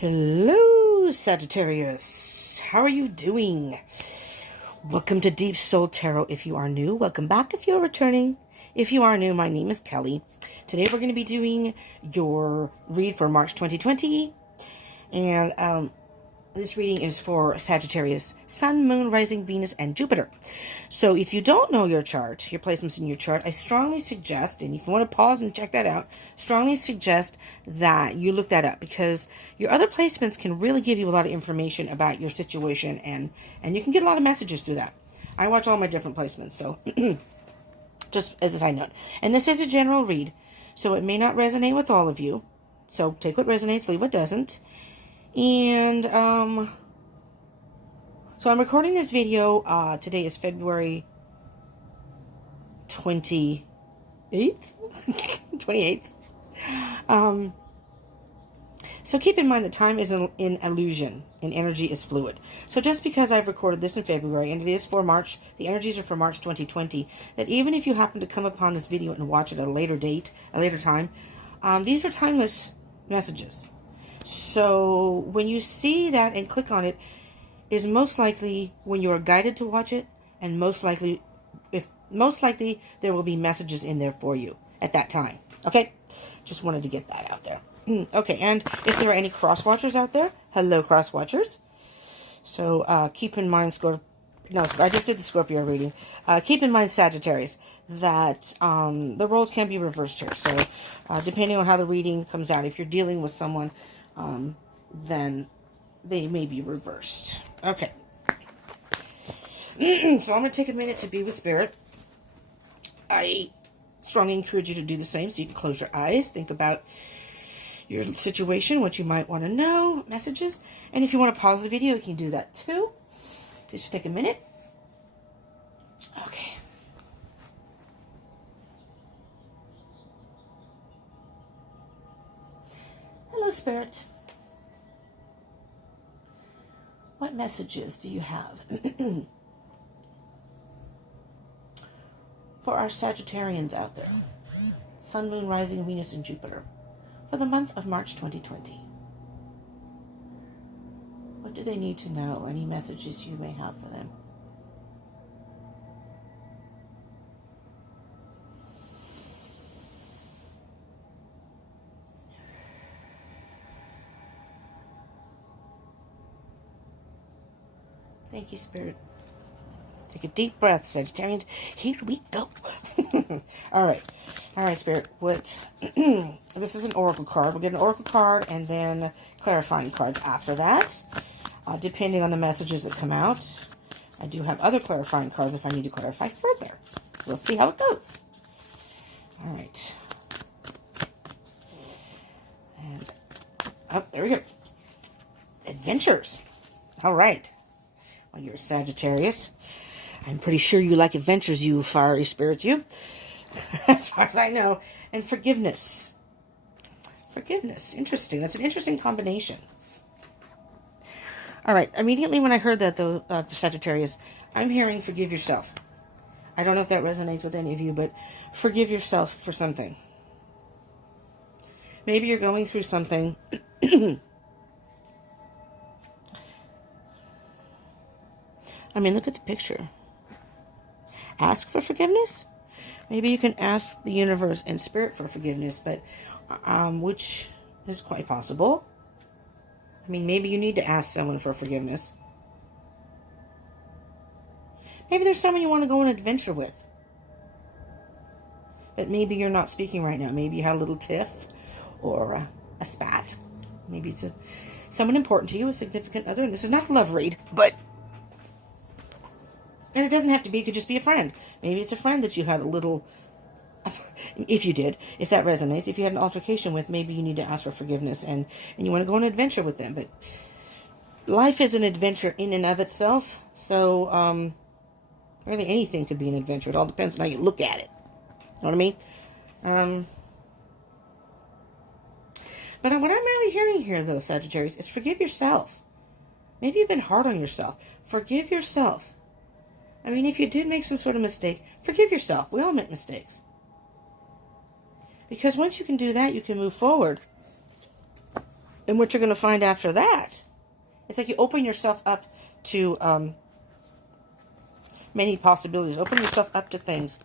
Hello, Sagittarius. How are you doing? Welcome to Deep Soul Tarot. If you are new, welcome back if you're returning. If you are new, my name is Kelly. Today we're going to be doing your read for March 2020. And this reading is for Sagittarius, Sun, Moon, Rising, Venus, and Jupiter. So if you don't know your chart, your placements in your chart, I strongly suggest, and if you want to pause and check that out, strongly suggest that you look that up, because your other placements can really give you a lot of information about your situation, and you can get a lot of messages through that. I watch all my different placements, so just as a side note. And this is a general read, so it may not resonate with all of you. So take what resonates, leave what doesn't. And, so I'm recording this video, today is February 28th, 28th. So keep in mind that time is in illusion and energy is fluid. So just because I've recorded this in February and it is for March, the energies are for March 2020, that even if you happen to come upon this video and watch it at a later date, a later time, these are timeless messages. So when you see that and click on it, is most likely when you are guided to watch it, and most likely there will be messages in there for you at that time. Okay, just wanted to get that out there. Okay, and if there are any cross watchers out there, hello cross watchers. So keep in mind, I just did the Scorpio reading. Keep in mind, Sagittarius, that the roles can be reversed here. So depending on how the reading comes out, if you're dealing with someone, then they may be reversed. Okay. So I'm going to take a minute to be with Spirit. I strongly encourage you to do the same, so you can close your eyes, think about your situation, what you might want to know, messages. And if you want to pause the video, you can do that too. Just take a minute. Okay. Hello, Spirit. What messages do you have for our Sagittarians out there? Sun, Moon, Rising, Venus, and Jupiter for the month of March 2020. What do they need to know? Any messages you may have for them? Thank you, Spirit. Take a deep breath, Sagittarians. Here we go. All right, Spirit. What? This is an oracle card. We'll get an oracle card and then clarifying cards after that, depending on the messages that come out. I do have other clarifying cards if I need to clarify further. We'll see how it goes. All right. And there we go. Adventures. All right. Well, you're a Sagittarius. I'm pretty sure you like adventures, you fiery spirits, you. As far as I know. And forgiveness. Forgiveness. Interesting. That's an interesting combination. All right. Immediately when I heard that, though, Sagittarius, I'm hearing forgive yourself. I don't know if that resonates with any of you, but forgive yourself for something. Maybe you're going through something. I mean, look at the picture. Ask for forgiveness? Maybe you can ask the universe and spirit for forgiveness, but which is quite possible. I mean, maybe you need to ask someone for forgiveness. Maybe there's someone you want to go on an adventure with. But maybe you're not speaking right now. Maybe you had a little tiff or a spat. Maybe it's someone important to you, a significant other. And this is not a love read, but... And it doesn't have to be, it could just be a friend. Maybe it's a friend that you had a little, if you did, if that resonates, if you had an altercation with, maybe you need to ask for forgiveness and you want to go on an adventure with them. But life is an adventure in and of itself. So, really anything could be an adventure. It all depends on how you look at it. Know what I mean? But what I'm really hearing here, though, Sagittarius, is forgive yourself. Maybe you've been hard on yourself. Forgive yourself. I mean, if you did make some sort of mistake, forgive yourself. We all make mistakes. Because once you can do that, you can move forward. And what you're going to find after that, it's like you open yourself up to many possibilities. Open yourself up to things.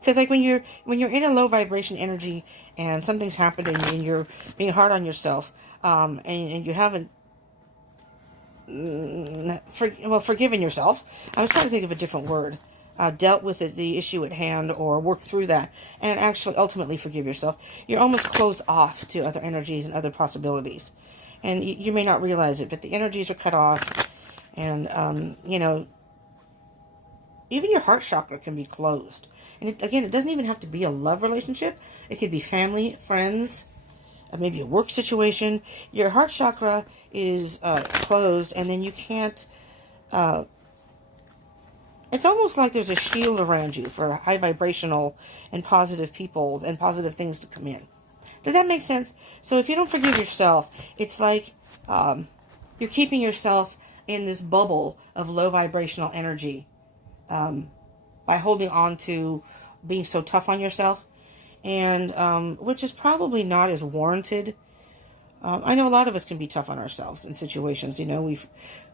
Because like when you're in a low vibration energy and something's happening and you're being hard on yourself, and you haven't forgiven yourself. I was trying to think of a different word. Dealt with the issue at hand or worked through that and actually ultimately forgive yourself. You're almost closed off to other energies and other possibilities. And you may not realize it, but the energies are cut off. And, you know, even your heart chakra can be closed. And again, it doesn't even have to be a love relationship. It could be family, friends, maybe a work situation. Your heart chakra is closed, and then you can't... it's almost like there's a shield around you for high vibrational and positive people and positive things to come in. Does that make sense? So if you don't forgive yourself, it's like you're keeping yourself in this bubble of low vibrational energy by holding on to being so tough on yourself, and which is probably not as warranted. I know a lot of us can be tough on ourselves in situations. You know,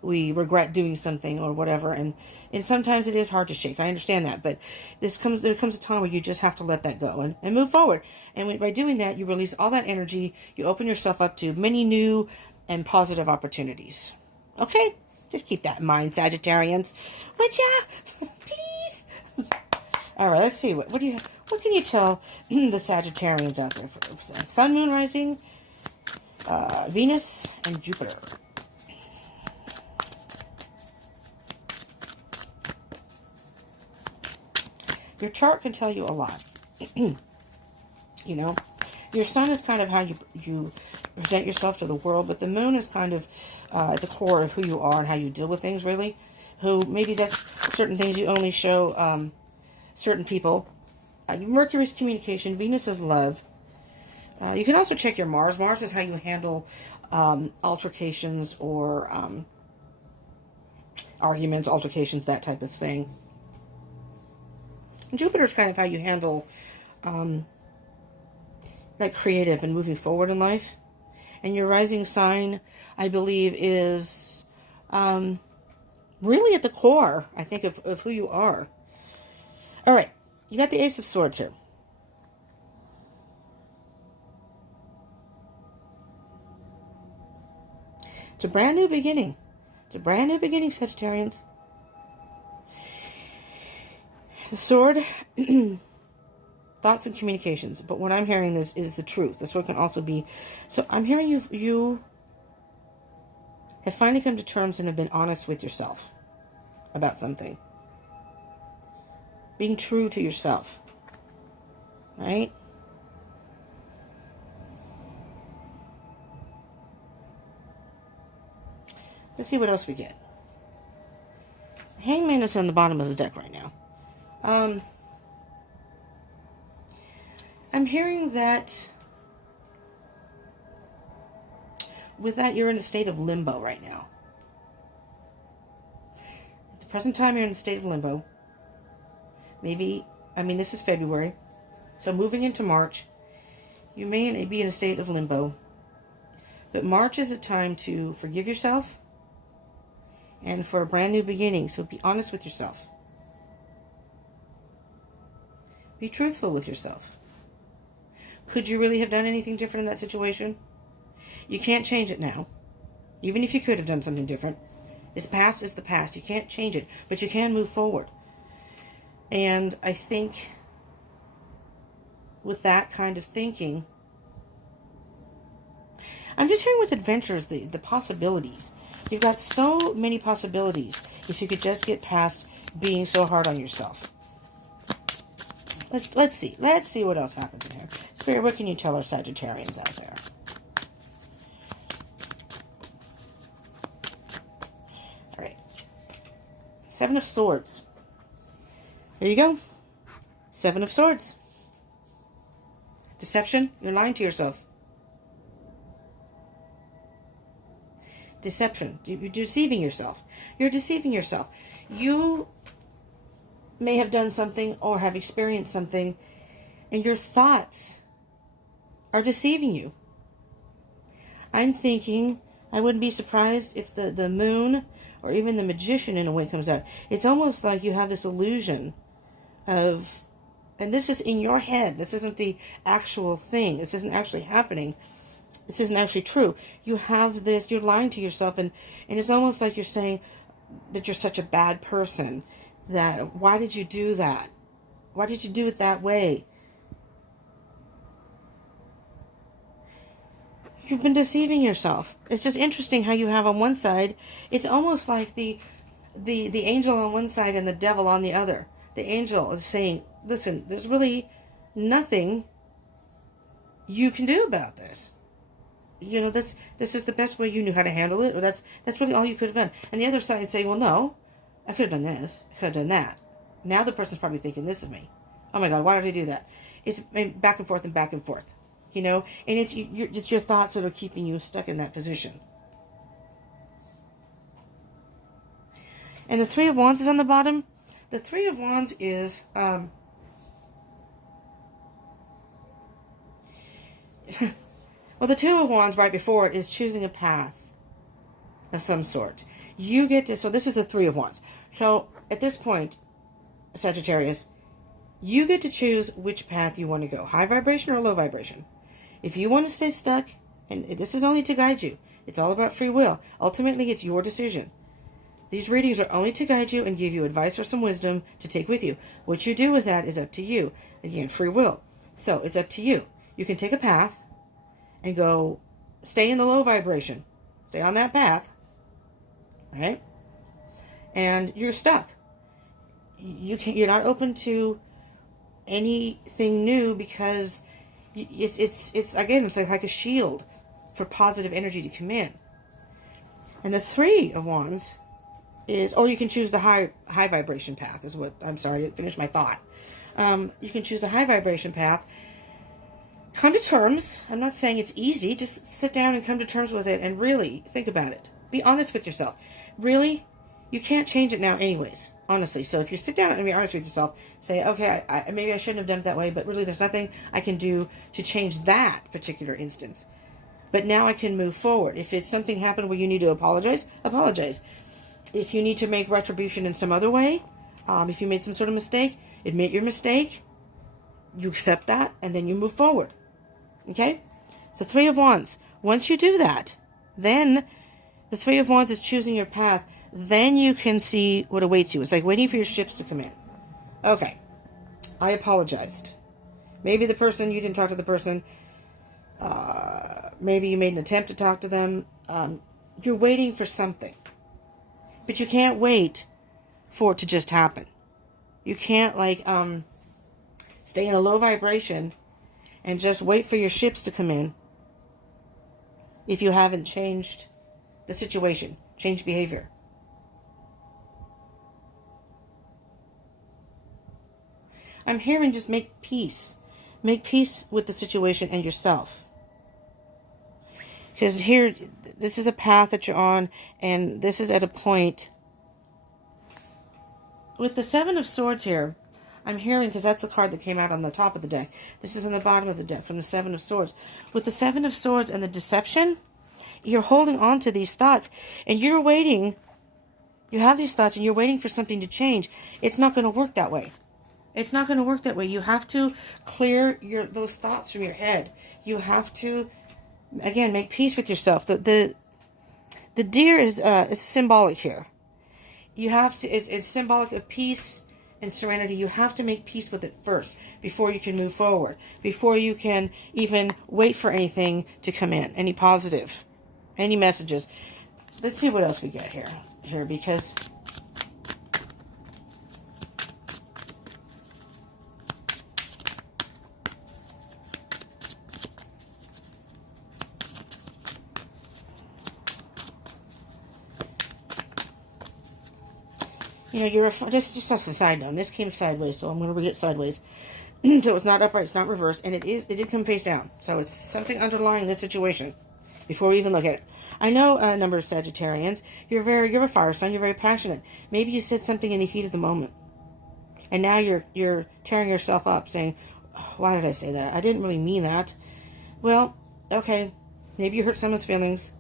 we regret doing something or whatever, and sometimes it is hard to shake. I understand that, but there comes a time where you just have to let that go and move forward. And by doing that, you release all that energy. You open yourself up to many new and positive opportunities. Okay, just keep that in mind, Sagittarians. Would ya? Please. All right, let's see. What can you tell the Sagittarians out there for Sun, Moon, Rising, Venus, and Jupiter? Your chart can tell you a lot. You know, your sun is kind of how you present yourself to the world, but the moon is kind of at the core of who you are and how you deal with things, really. Who maybe that's certain things you only show certain people. Mercury is communication. Venus is love. You can also check your Mars. Mars is how you handle altercations or arguments, altercations, that type of thing. And Jupiter is kind of how you handle like creative and moving forward in life. And your rising sign, I believe, is really at the core, I think, of who you are. All right, you got the Ace of Swords here. It's a brand new beginning. It's a brand new beginning, Sagittarians. The sword, thoughts and communications. But what I'm hearing is the truth. The sword can also be... So I'm hearing you have finally come to terms and have been honest with yourself about something. Being true to yourself. Right? Let's see what else we get. Hangman is on the bottom of the deck right now. I'm hearing that with that you're in a state of limbo right now. At the present time you're in a state of limbo. Maybe, I mean, this is February, so moving into March, you may be in a state of limbo. But March is a time to forgive yourself and for a brand new beginning. So be honest with yourself. Be truthful with yourself. Could you really have done anything different in that situation? You can't change it now. Even if you could have done something different. It's past is the past. You can't change it, but you can move forward. And I think with that kind of thinking, I'm just hearing with adventures, the possibilities. You've got so many possibilities if you could just get past being so hard on yourself. Let's see. Let's see what else happens in here. Spirit, what can you tell our Sagittarians out there? All right. Seven of Swords. There you go. Seven of Swords. Deception. You're lying to yourself. Deception. You're deceiving yourself. You're deceiving yourself. You may have done something or have experienced something, and your thoughts are deceiving you. I'm thinking I wouldn't be surprised if the moon or even the magician in a way comes out. It's almost like you have this illusion of, and this is in your head. This isn't the actual thing. This isn't actually happening. This isn't actually true. You have this, you're lying to yourself, and it's almost like you're saying that you're such a bad person, that why did you do that? Why did you do it that way? You've been deceiving yourself. It's just interesting how you have on one side, it's almost like the angel on one side and the devil on the other. The angel is saying, listen, there's really nothing you can do about this. You know, this is the best way you knew how to handle it, or that's really all you could have done. And the other side say, well, no, I could have done this, I could have done that. Now the person's probably thinking, this is me. Oh my God, why did I do that? It's back and forth and back and forth. You know, and it's your thoughts that are keeping you stuck in that position. And the Three of Wands is on the bottom. The Three of Wands is well, the Two of Wands right before it is choosing a path of some sort. You get to, so this is the Three of Wands. So at this point, Sagittarius, you get to choose which path you want to go, high vibration or low vibration. If you want to stay stuck, and this is only to guide you, it's all about free will. Ultimately, it's your decision. These readings are only to guide you and give you advice or some wisdom to take with you. What you do with that is up to you. Again, free will. So it's up to you. You can take a path and go stay in the low vibration. Stay on that path. All right? And you're stuck. You're not open to anything new because it's again, it's like a shield for positive energy to come in. And the Three of Wands is, or you can choose the high vibration path is what, I'm sorry, I didn't finish my thought. You can choose the high vibration path. Come to terms. I'm not saying it's easy. Just sit down and come to terms with it and really think about it. Be honest with yourself. Really, you can't change it now anyways. Honestly, so if you sit down and be honest with yourself, say, okay, maybe I shouldn't have done it that way, but really there's nothing I can do to change that particular instance. But now I can move forward. If it's something happened where you need to apologize, apologize. If you need to make retribution in some other way, if you made some sort of mistake, admit your mistake, you accept that, and then you move forward. Okay? So Three of Wands. Once you do that, then the Three of Wands is choosing your path. Then you can see what awaits you. It's like waiting for your ships to come in. Okay. I apologized. Maybe the person, you didn't talk to the person. Maybe you made an attempt to talk to them. You're waiting for something. But you can't wait for it to just happen. You can't, like, stay in a low vibration and just wait for your ships to come in if you haven't changed the situation, changed behavior. I'm hearing just make peace. Make peace with the situation and yourself. Because here, this is a path that you're on, and this is at a point. With the Seven of Swords here, I'm hearing, because that's the card that came out on the top of the deck. This is on the bottom of the deck from the Seven of Swords. With the Seven of Swords and the deception, you're holding on to these thoughts, and you're waiting. You have these thoughts, and you're waiting for something to change. It's not going to work that way. It's not going to work that way. You have to clear those thoughts from your head. You have to, again, make peace with yourself. The deer is symbolic here. You have to. It's symbolic of peace and serenity. You have to make peace with it first before you can move forward. Before you can even wait for anything to come in, any positive, any messages. Let's see what else we get here because. You know, you're just as a side note. This came sideways, so I'm going to read it sideways. So it's not upright, it's not reversed, and it did come face down. So it's something underlying this situation before we even look at it. I know a number of Sagittarians. You're a fire sign. You're very passionate. Maybe you said something in the heat of the moment, and now you're tearing yourself up, saying, oh, "Why did I say that? I didn't really mean that." Well, okay. Maybe you hurt someone's feelings.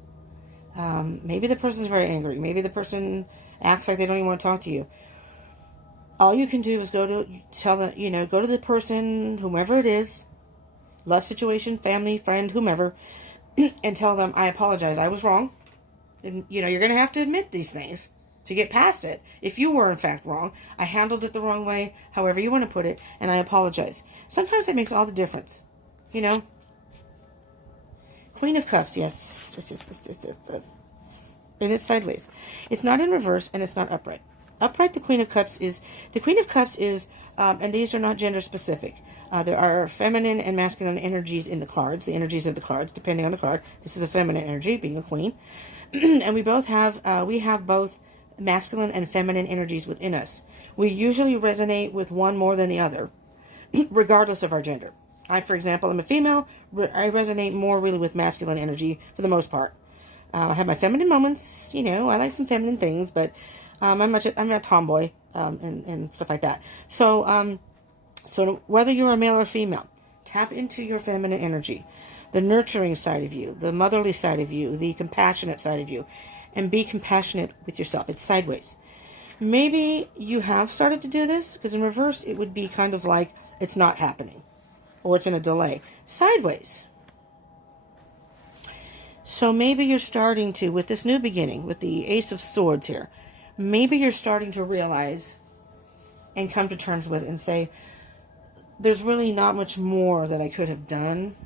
Maybe the person's very angry. Maybe the person acts like they don't even want to talk to you. All you can do is go to the person, whomever it is, love situation, family, friend, whomever, and tell them, I apologize, I was wrong. And, you're going to have to admit these things to get past it. If you were in fact wrong, I handled it the wrong way, however you want to put it, and I apologize. Sometimes it makes all the difference, Queen of Cups, yes. And it's sideways. It's not in reverse, and it's not upright. Upright, the Queen of Cups is, and these are not gender specific. There are feminine and masculine energies in the cards, the energies of the cards, depending on the card. This is a feminine energy, being a queen. And we have both masculine and feminine energies within us. We usually resonate with one more than the other, regardless of our gender. I, for example, am a female. I resonate more really with masculine energy for the most part. I have my feminine moments, I like some feminine things, but I'm a tomboy and stuff like that. So whether you're a male or female, tap into your feminine energy, the nurturing side of you, the motherly side of you, the compassionate side of you, and be compassionate with yourself. It's sideways. Maybe you have started to do this, because in reverse it would be kind of like it's not happening, or it's in a delay. Sideways. So maybe you're starting to, with this new beginning, with the Ace of Swords here, maybe you're starting to realize and come to terms with and say, there's really not much more that I could have done,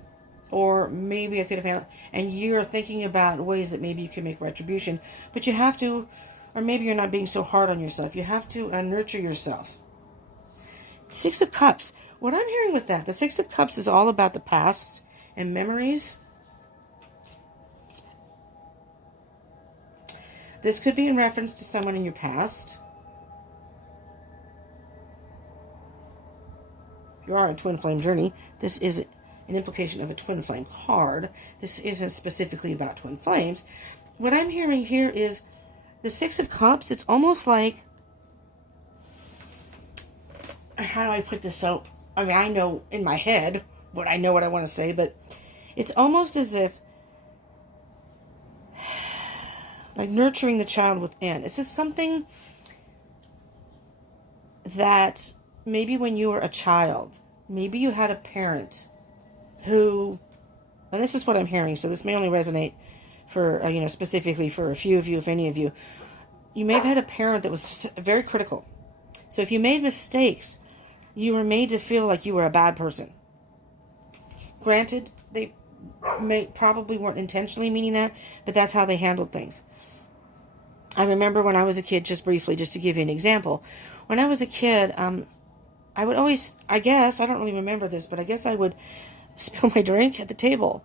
or maybe I could have handled, and you're thinking about ways that maybe you can make retribution, but you have to, or maybe you're not being so hard on yourself. You have to nurture yourself. Six of Cups. What I'm hearing with that, the Six of Cups is all about the past and memories. This could be in reference to someone in your past. You are a twin flame journey. This is an implication of a twin flame card. This isn't specifically about twin flames. What I'm hearing here is the Six of Cups. It's almost like, how do I put this so? I know in my head what I want to say, but it's almost as if, like nurturing the child within. This is something that maybe when you were a child, maybe you had a parent who, and this is what I'm hearing, so this may only resonate for, specifically for a few of you, if any of you. You may have had a parent that was very critical. So if you made mistakes, you were made to feel like you were a bad person. Granted, they probably weren't intentionally meaning that, but that's how they handled things. I remember when I was a kid, just briefly, just to give you an example. When I was a kid, I would always, I don't really remember this, but I guess I would spill my drink at the table.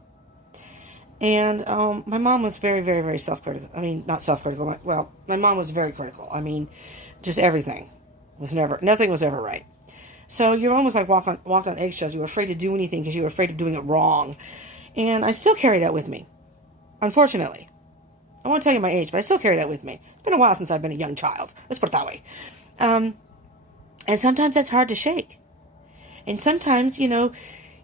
And my mom was very, very, very self-critical. Not self-critical. Well, my mom was very critical. Just everything nothing was ever right. So you're almost like walked on eggshells. You were afraid to do anything because you were afraid of doing it wrong. And I still carry that with me, unfortunately. I won't tell you my age, but I still carry that with me. It's been a while since I've been a young child. Let's put it that way. And sometimes that's hard to shake. And sometimes, you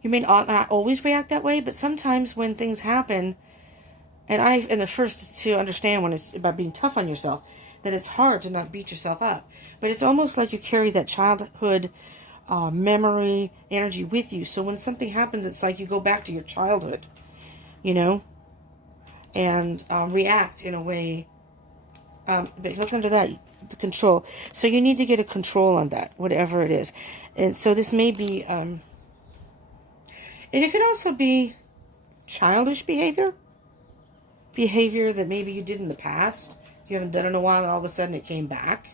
may not always react that way, but sometimes when things happen, and I am the first to understand when it's about being tough on yourself, that it's hard to not beat yourself up. But it's almost like you carry that childhood memory, energy with you. So when something happens, it's like you go back to your childhood, and react in a way. But look under that, the control. So you need to get a control on that, whatever it is. And so this may be, and it could also be childish behavior that maybe you did in the past. You haven't done it in a while, and all of a sudden it came back.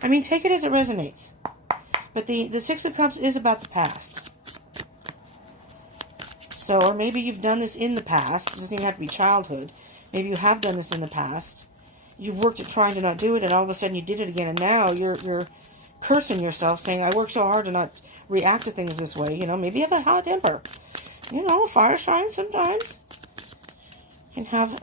Take it as it resonates. But the Six of Cups is about the past. So, or maybe you've done this in the past. It doesn't even have to be childhood. Maybe you have done this in the past. You've worked at trying to not do it, and all of a sudden you did it again, and now you're cursing yourself, saying, I worked so hard to not react to things this way. Maybe you have a hot temper. Fire signs sometimes can have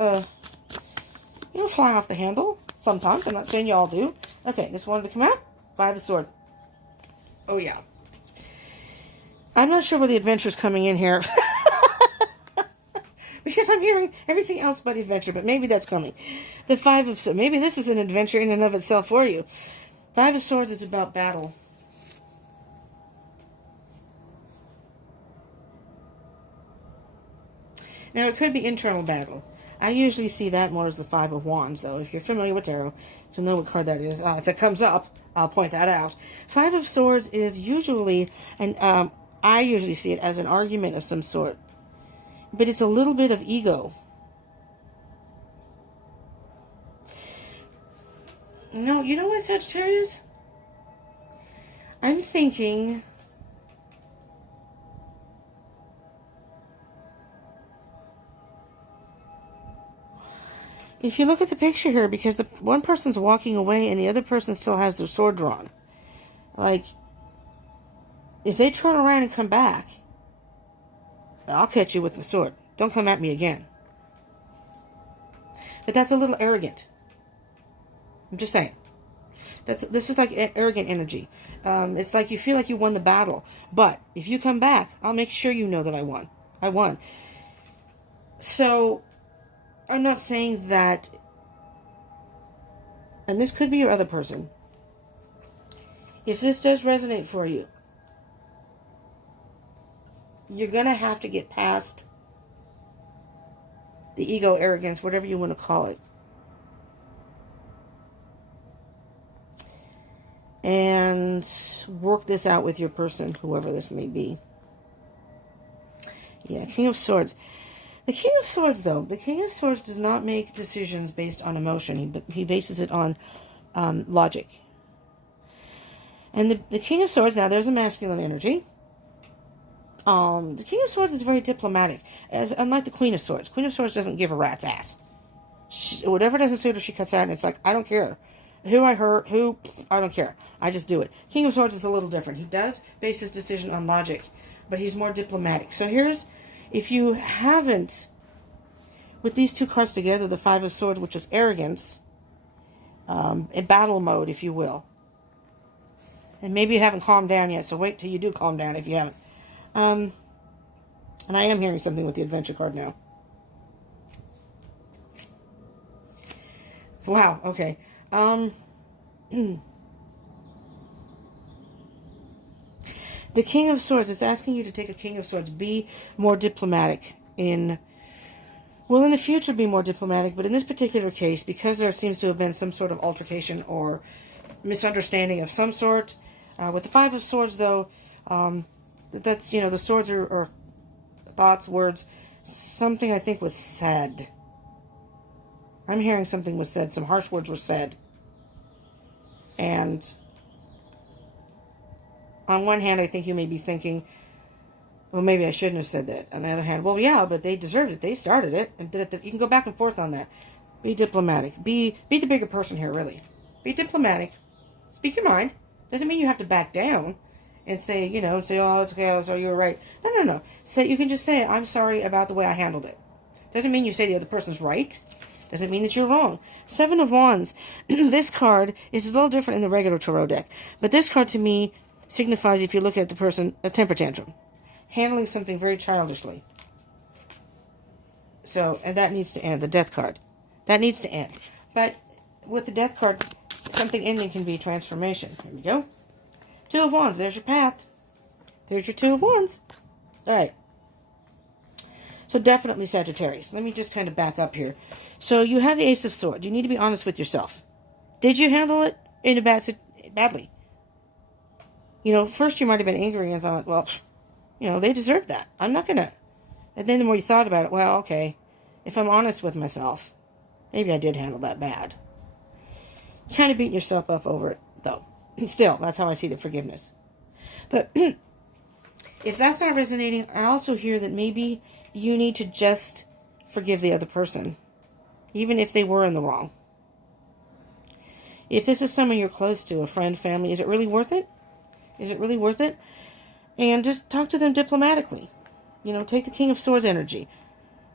fly off the handle sometimes. I'm not saying you all do. Okay, this wanted to come out. Five of Swords. Oh, yeah. I'm not sure where the adventure's coming in here. Because I'm hearing everything else but adventure, but maybe that's coming. The Five of Swords. Maybe this is an adventure in and of itself for you. Five of Swords is about battle. Now, it could be internal battle. I usually see that more as the Five of Wands, though. If you're familiar with tarot, you'll know what card that is. If it comes up, I'll point that out. Five of Swords is usually, and I usually see it as an argument of some sort. But it's a little bit of ego. No, you know what, Sagittarius? I'm thinking... if you look at the picture here, because the one person's walking away and the other person still has their sword drawn. Like, if they turn around and come back, I'll catch you with my sword. Don't come at me again. But that's a little arrogant. I'm just saying. This is like arrogant energy. It's like you feel like you won the battle. But if you come back, I'll make sure you know that I won. I won. So... I'm not saying that, and this could be your other person. If this does resonate for you, you're going to have to get past the ego, arrogance, whatever you want to call it. And work this out with your person, whoever this may be. Yeah, King of Swords. The King of Swords, though, the King of Swords does not make decisions based on emotion. He bases it on logic. And the King of Swords, now there's a masculine energy. The King of Swords is very diplomatic, unlike the Queen of Swords. Queen of Swords doesn't give a rat's ass. Whatever doesn't suit her, she cuts out, and it's like, I don't care. Who I hurt, I don't care. I just do it. King of Swords is a little different. He does base his decision on logic, but he's more diplomatic. So here's... if you haven't, with these two cards together, the Five of Swords, which is arrogance, in battle mode, if you will. And maybe you haven't calmed down yet, so wait till you do calm down if you haven't. And I am hearing something with the adventure card now. Wow, okay. The King of Swords is asking you to take a King of Swords. Be more diplomatic in the future be more diplomatic, but in this particular case, because there seems to have been some sort of altercation or misunderstanding of some sort, with the Five of Swords, though, that's, the swords are thoughts, words, something I think was said. I'm hearing something was said, some harsh words were said. And... on one hand, I think you may be thinking, well, maybe I shouldn't have said that. On the other hand, well, yeah, but they deserved it. They started it and did it. You can go back and forth on that. Be diplomatic. Be the bigger person here, really. Be diplomatic. Speak your mind. Doesn't mean you have to back down and say, oh, it's okay, oh, so you were right. No. You can just say, I'm sorry about the way I handled it. Doesn't mean you say the other person's right. Doesn't mean that you're wrong. Seven of Wands. This card is a little different in the regular tarot deck. But this card, to me, signifies, if you look at the person, a temper tantrum. Handling something very childishly. So, and that needs to end. The Death card. That needs to end. But with the Death card, something ending can be transformation. Here we go. Two of Wands. There's your path. There's your Two of Wands. Alright. So definitely Sagittarius. Let me just kind of back up here. So you have the Ace of Swords. You need to be honest with yourself. Did you handle it in a badly? First you might have been angry and thought, well, they deserve that. I'm not going to. And then the more you thought about it, well, okay, if I'm honest with myself, maybe I did handle that bad. Kind of beating yourself up over it, though. Still, that's how I see the forgiveness. But if that's not resonating, I also hear that maybe you need to just forgive the other person, even if they were in the wrong. If this is someone you're close to, a friend, family, is it really worth it? Is it really worth it? And just talk to them diplomatically. Take the King of Swords energy.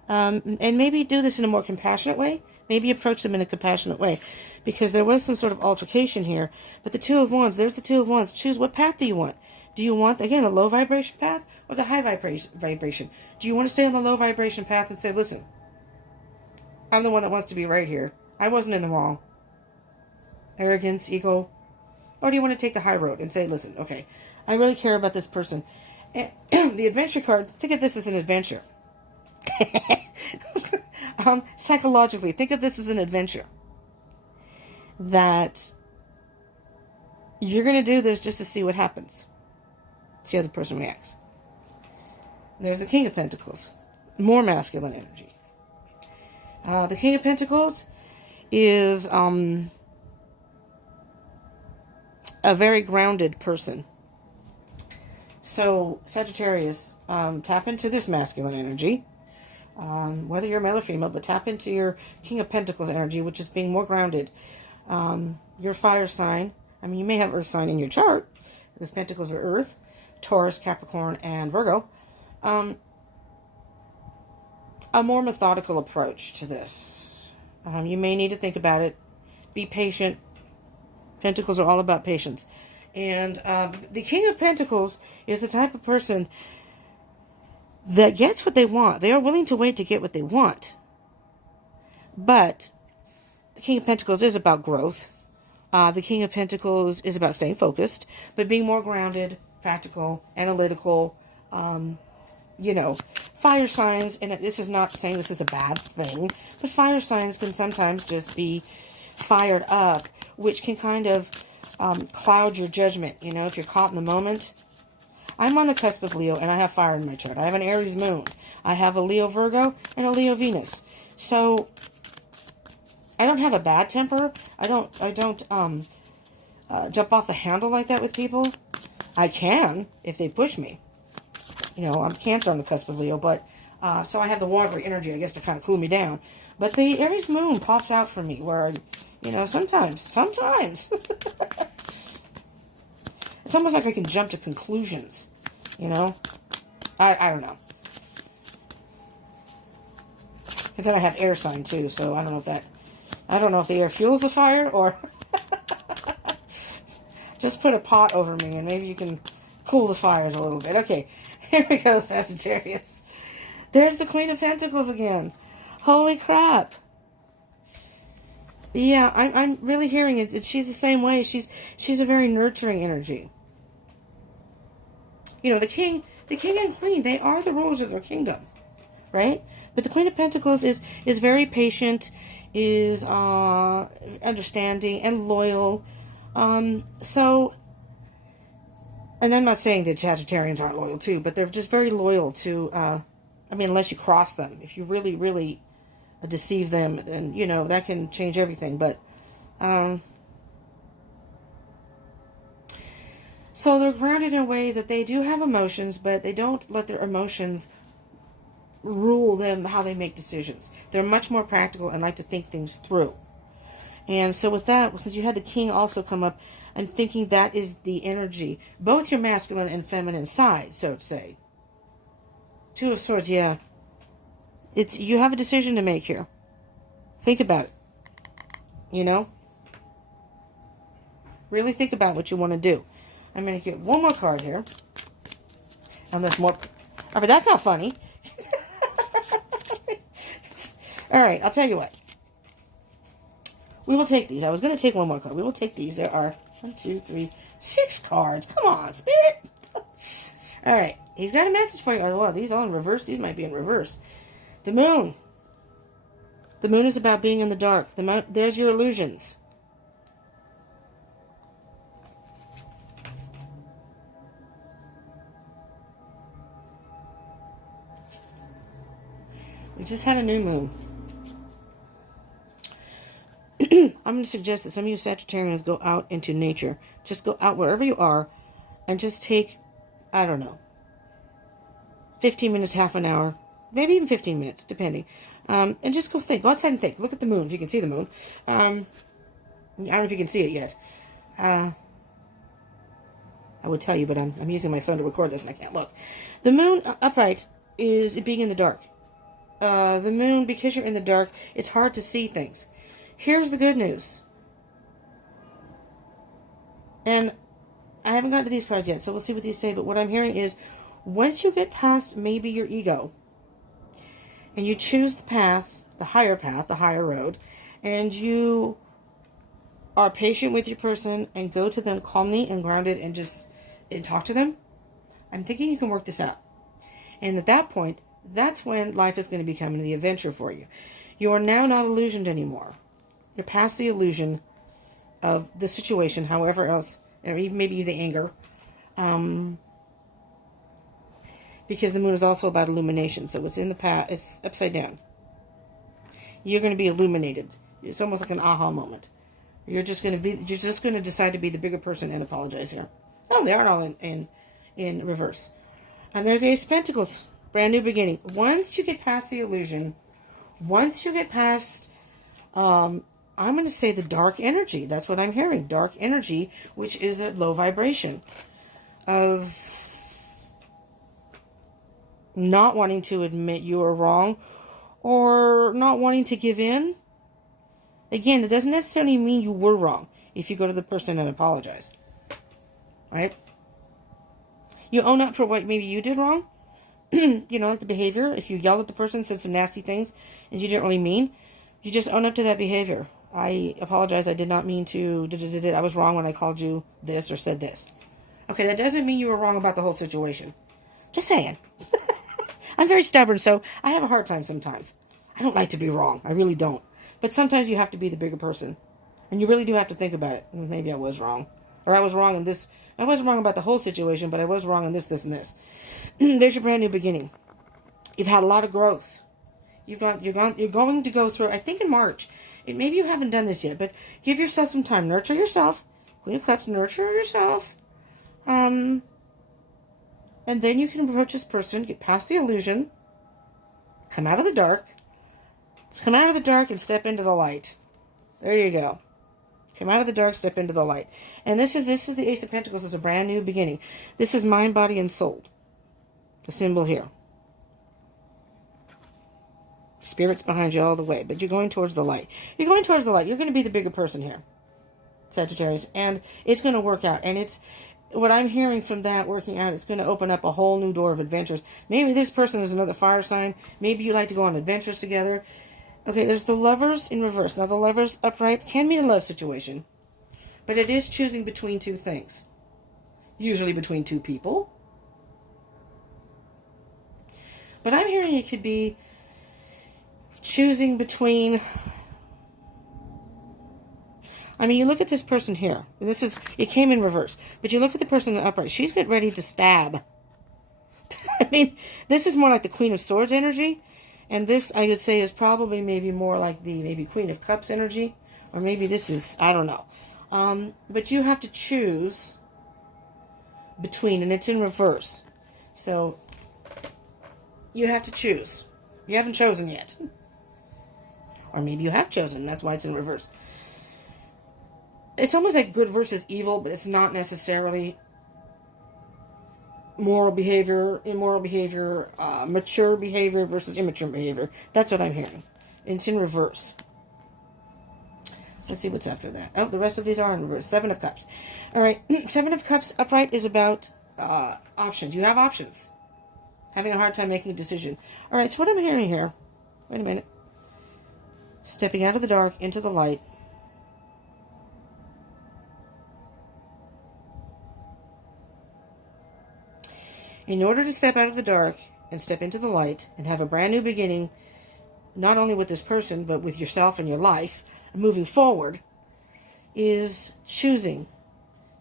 And maybe do this in a more compassionate way. Maybe approach them in a compassionate way. Because there was some sort of altercation here. But the Two of Wands, there's the Two of Wands. Choose what path do you want? Do you want, again, the low vibration path or the high vibration? Do you want to stay on the low vibration path and say, listen, I'm the one that wants to be right here. I wasn't in the wrong. Arrogance, ego. Or do you want to take the high road and say, listen, okay, I really care about this person. And the adventure card, think of this as an adventure. Psychologically, think of this as an adventure. That you're going to do this just to see what happens. See how the person reacts. There's the King of Pentacles. More masculine energy. The King of Pentacles is a very grounded person. So, Sagittarius, tap into this masculine energy. Whether you're male or female, but tap into your King of Pentacles energy, which is being more grounded. Your fire sign. I mean, you may have earth sign in your chart, because Pentacles are earth. Taurus, Capricorn, and Virgo. A more methodical approach to this. You may need to think about it. Be patient. Pentacles are all about patience. And the King of Pentacles is the type of person that gets what they want. They are willing to wait to get what they want. But the King of Pentacles is about growth. The King of Pentacles is about staying focused, but being more grounded, practical, analytical. Fire signs, and this is not saying this is a bad thing, but fire signs can sometimes just be fired up, which can kind of cloud your judgment, if you're caught in the moment. I'm on the cusp of Leo, and I have fire in my chart. I have an Aries moon. I have a Leo Virgo and a Leo Venus. So I don't have a bad temper. I don't jump off the handle like that with people. I can if they push me. I'm Cancer on the cusp of Leo, but so I have the watery energy, I guess, to kind of cool me down. But the Aries moon pops out for me, where sometimes it's almost like I can jump to conclusions. I don't know. Because then I have air sign too, so I don't know if the air fuels the fire or just put a pot over me and maybe you can cool the fires a little bit. Okay, here we go, Sagittarius. There's the Queen of Pentacles again. Holy crap. Yeah, I'm really hearing it. She's the same way. She's a very nurturing energy. The king and queen, they are the rulers of their kingdom, right? But the Queen of Pentacles is very patient, is understanding and loyal. And I'm not saying that Sagittarians aren't loyal too, but they're just very loyal to, unless you cross them. If you really, really deceive them, then, that can change everything. But, so they're grounded in a way that they do have emotions, but they don't let their emotions rule them how they make decisions. They're much more practical and like to think things through. And so with that, since you had the King also come up, I'm thinking that is the energy, both your masculine and feminine side, so to say. Two of Swords, yeah. You have a decision to make here. Think about it. Really think about what you want to do. I'm going to get one more card here. And there's more. Oh, but that's not funny. All right, I'll tell you what. We will take these. I was going to take one more card. We will take these. There are 1, 2, 3, 6 cards. Come on, Spirit. All right. He's got a message for you. Oh, wow, these are in reverse. These might be in reverse. The moon. The moon is about being in the dark. There's your illusions. We just had a new moon. I'm going to suggest that some of you Sagittarians go out into nature. Just go out wherever you are and just take, 15 minutes, half an hour, maybe even 15 minutes, depending. And just go think. Go outside and think. Look at the moon, if you can see the moon. I don't know if you can see it yet. I would tell you, but I'm using my phone to record this and I can't look. The moon upright is being in the dark. The moon, because you're in the dark, it's hard to see things. Here's the good news. And I haven't gotten to these cards yet, so we'll see what these say. But what I'm hearing is, once you get past maybe your ego, and you choose the path, the higher road, and you are patient with your person and go to them calmly and grounded and talk to them, I'm thinking you can work this out. And at that point, that's when life is going to become the adventure for you. You are now not illusioned anymore. You're past the illusion of the situation, however else, or even maybe the anger. Because the moon is also about illumination. So it's in the past, it's upside down. You're going to be illuminated. It's almost like an aha moment. You're just going to decide to be the bigger person and apologize here. Oh, they are all in reverse. And there's Ace of Pentacles, brand new beginning. Once you get past the illusion, once you get past, I'm going to say the dark energy. That's what I'm hearing. Dark energy, which is a low vibration of not wanting to admit you are wrong or not wanting to give in. Again, it doesn't necessarily mean you were wrong if you go to the person and apologize. Right? You own up for what maybe you did wrong. You know, like the behavior. If you yelled at the person, said some nasty things, and you didn't really mean, you just own up to that behavior. I apologize. I did not mean to. I was wrong when I called you this or said this. Okay, that doesn't mean you were wrong about the whole situation. Just saying. I'm very stubborn, so I have a hard time sometimes. I don't like to be wrong. I really don't. But sometimes you have to be the bigger person. And you really do have to think about it. Maybe I was wrong. Or I was wrong in this. I wasn't wrong about the whole situation, but I was wrong in this, and this. There's your brand new beginning. You've had a lot of growth. You're going to go through, I think in March. Maybe you haven't done this yet, but give yourself some time. Nurture yourself. Queen of Cups, nurture yourself. And then you can approach this person, get past the illusion, come out of the dark. Come out of the dark and step into the light. There you go. Come out of the dark, step into the light. And this is the Ace of Pentacles. It's a brand new beginning. This is mind, body, and soul. The symbol here. Spirit's behind you all the way, but you're going towards the light. You're going towards the light. You're going to be the bigger person here, Sagittarius, and it's going to work out. And it's what I'm hearing from that working out. It's going to open up a whole new door of adventures. Maybe this person is another fire sign. Maybe you like to go on adventures together. Okay, there's the Lovers in reverse. Now, the Lovers upright can mean a love situation, but it is choosing between two things. Usually between two people. But I'm hearing it could be choosing between... I mean, you look at this person here. It came in reverse. But you look at the person in the upright. She's getting ready to stab. I mean, this is more like the Queen of Swords energy. And this, I would say, is probably maybe more like the maybe Queen of Cups energy. Or maybe this is, I don't know. But you have to choose between, and it's in reverse. So, you have to choose. You haven't chosen yet. Or maybe you have chosen, that's why it's in reverse. It's almost like good versus evil, but it's not necessarily moral behavior, immoral behavior, mature behavior versus immature behavior. That's what I'm hearing. It's in reverse. Let's see what's after that. Oh, the rest of these are in reverse. Seven of Cups. All right. Seven of Cups upright is about options. You have options. Having a hard time making a decision. All right. So what I'm hearing here. Wait a minute. Stepping out of the dark into the light. In order to step out of the dark and step into the light and have a brand new beginning, not only with this person, but with yourself and your life, moving forward, is choosing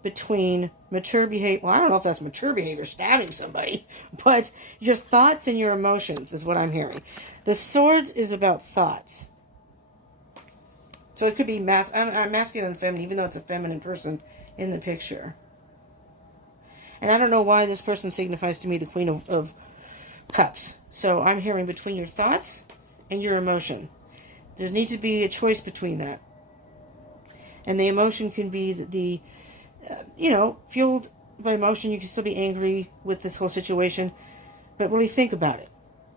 between mature behavior. Well, I don't know if that's mature behavior, stabbing somebody, but your thoughts and your emotions is what I'm hearing. The Swords is about thoughts. So it could be masculine and feminine, even though it's a feminine person in the picture. And I don't know why this person signifies to me the Queen of Cups. So I'm hearing between your thoughts and your emotion. There needs to be a choice between that. And the emotion can be fueled by emotion. You can still be angry with this whole situation. But really think about it.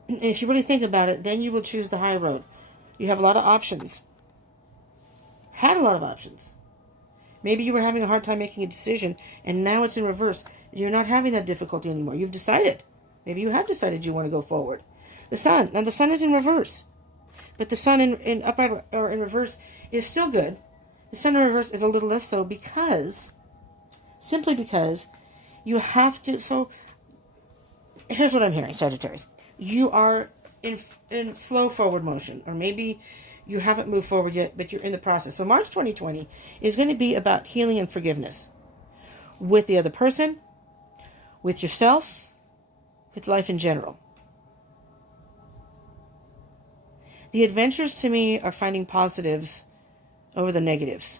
And if you really think about it, then you will choose the high road. You have a lot of options. Had a lot of options. Maybe you were having a hard time making a decision, and now it's in reverse. You're not having that difficulty anymore. You've decided. Maybe you have decided you want to go forward. The sun. Now, the sun is in reverse. But the sun in upright or in reverse is still good. The sun in reverse is a little less so simply because you have to. So, here's what I'm hearing, Sagittarius. You are in slow forward motion, or maybe you haven't moved forward yet, but you're in the process. So March 2020 is going to be about healing and forgiveness with the other person, with yourself, with life in general. The adventures to me are finding positives over the negatives.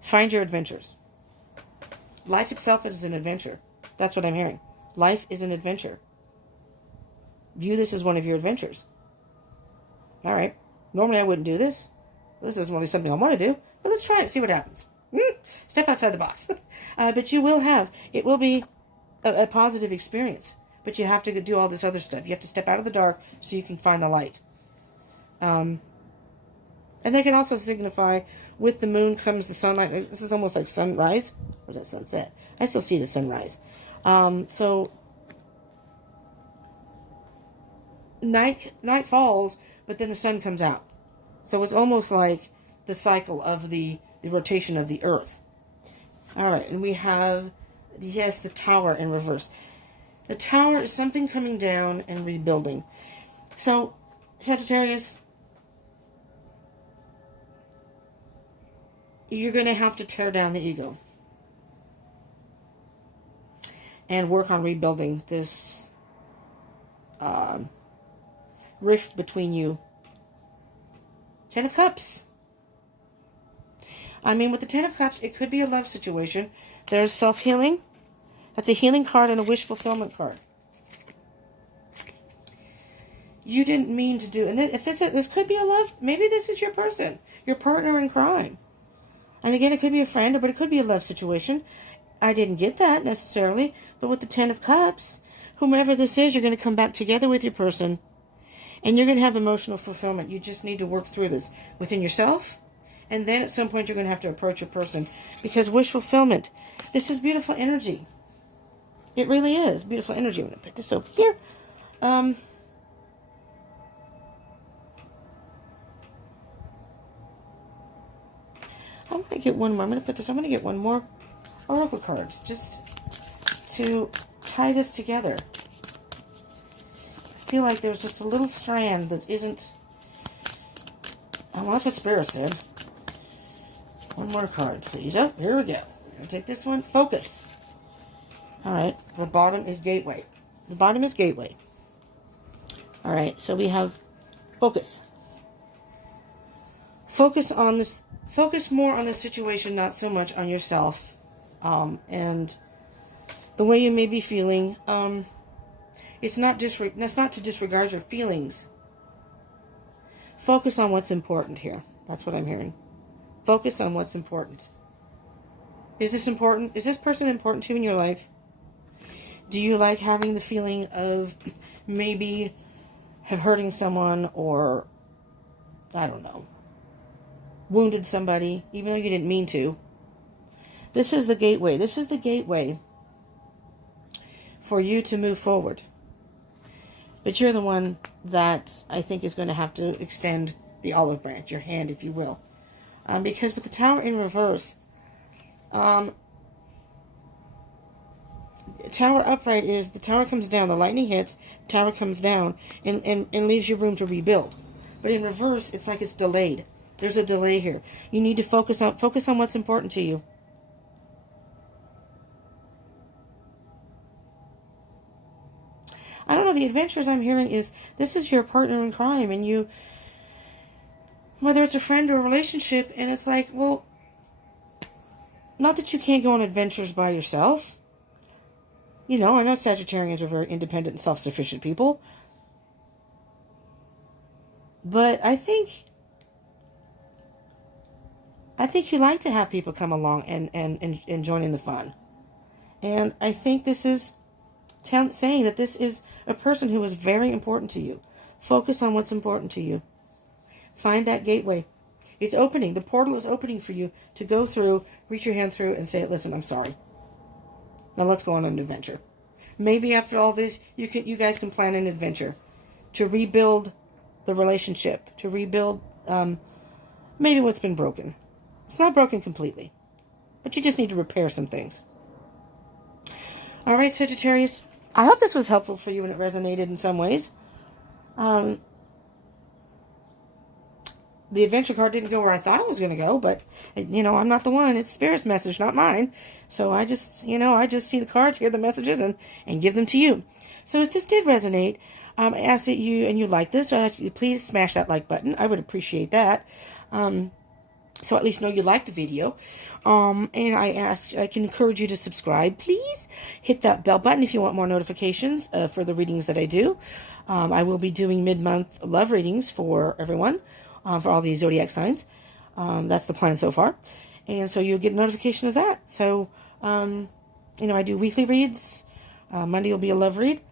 Find your adventures. Life itself is an adventure. That's what I'm hearing. Life is an adventure. View this as one of your adventures. All right. Normally I wouldn't do this. This isn't really something I want to do. But let's try it. See what happens. Step outside the box. But you will have. It will be a positive experience. But you have to do all this other stuff. You have to step out of the dark so you can find the light. And they can also signify, with the moon comes the sunlight. This is almost like sunrise. Or is that sunset? I still see it as sunrise. So night falls, but then the sun comes out. So it's almost like the cycle of the rotation of the earth. All right, and we have, yes, the tower in reverse. The tower is something coming down and rebuilding. So, Sagittarius, you're going to have to tear down the ego and work on rebuilding this rift between you. Ten of Cups. I mean, with the Ten of Cups, it could be a love situation. There's self-healing. That's a healing card and a wish fulfillment card. You didn't mean to do, and if this could be a love, maybe this is your person, your partner in crime. And again, it could be a friend, but it could be a love situation. I didn't get that necessarily, but with the Ten of Cups, whomever this is, you're going to come back together with your person, and you're going to have emotional fulfillment. You just need to work through this within yourself, and then at some point you're going to have to approach your person, because wish fulfillment, this is beautiful energy. It really is beautiful energy. I'm going to put this over here. I'm going to get one more. I'm going to get one more oracle card just to tie this together. I feel like there's just a little strand that isn't. Well, that's what Spirit said. One more card, please. Oh, here we go. I'll take this one. Focus. All right. The bottom is Gateway. The bottom is Gateway. All right. So we have focus. Focus on this. Focus more on the situation, not so much on yourself, and the way you may be feeling. It's not that's not to disregard your feelings. Focus on what's important here. That's what I'm hearing. Focus on what's important. Is this important? Is this person important to you in your life? Do you like having the feeling of maybe hurting someone, or I don't know, wounded somebody, even though you didn't mean to? This is the gateway. This is the gateway for you to move forward. But you're the one that I think is going to have to extend the olive branch, your hand, if you will. Because with the tower in reverse, tower upright is the tower comes down, the lightning hits, the tower comes down, and leaves you room to rebuild. But in reverse, it's like it's delayed. There's a delay here. You need to focus on what's important to you. I don't know, the adventures I'm hearing is this is your partner in crime, and you, whether it's a friend or a relationship, and it's like, well, not that you can't go on adventures by yourself. You know, I know Sagittarians are very independent and self-sufficient people. But I think you like to have people come along and join in the fun. And I think this is saying that this is a person who is very important to you. Focus on what's important to you. Find that gateway. It's opening. The portal is opening for you to go through, reach your hand through, and say, listen, I'm sorry. Now let's go on an adventure. Maybe after all this, you guys can plan an adventure to rebuild the relationship, to rebuild maybe what's been broken. It's not broken completely, but you just need to repair some things. All right, Sagittarius. I hope this was helpful for you and it resonated in some ways. The adventure card didn't go where I thought it was going to go, but, you know, I'm not the one. It's Spirit's message, not mine. So I just, you know, I just see the cards, hear the messages, and give them to you. So if this did resonate, I ask that you like this, please smash that like button. I would appreciate that. So at least know you liked the video. And I can encourage you to subscribe. Please hit that bell button if you want more notifications for the readings that I do. I will be doing mid-month love readings for everyone, for all the zodiac signs. That's the plan so far. And so you'll get a notification of that. So, you know, I do weekly reads. Monday will be a love read.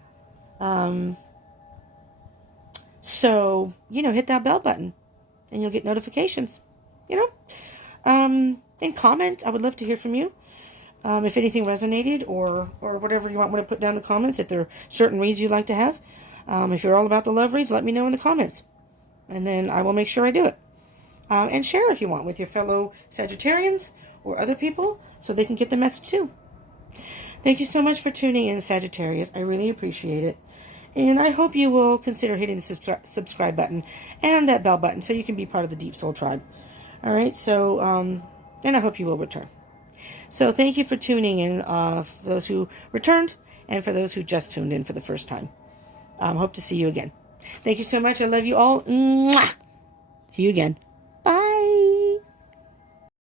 So, you know, hit that bell button and you'll get notifications, you know. And comment. I would love to hear from you. If anything resonated or whatever you want me to put down in the comments. If there are certain reads you'd like to have. If you're all about the love reads, let me know in the comments. And then I will make sure I do it. And share if you want with your fellow Sagittarians or other people so they can get the message too. Thank you so much for tuning in, Sagittarius. I really appreciate it. And I hope you will consider hitting the subscribe button and that bell button so you can be part of the Deep Soul Tribe. All right, so, and I hope you will return. So thank you for tuning in, for those who returned and for those who just tuned in for the first time. Hope to see you again. Thank you so much. I love you all. Mwah! See you again.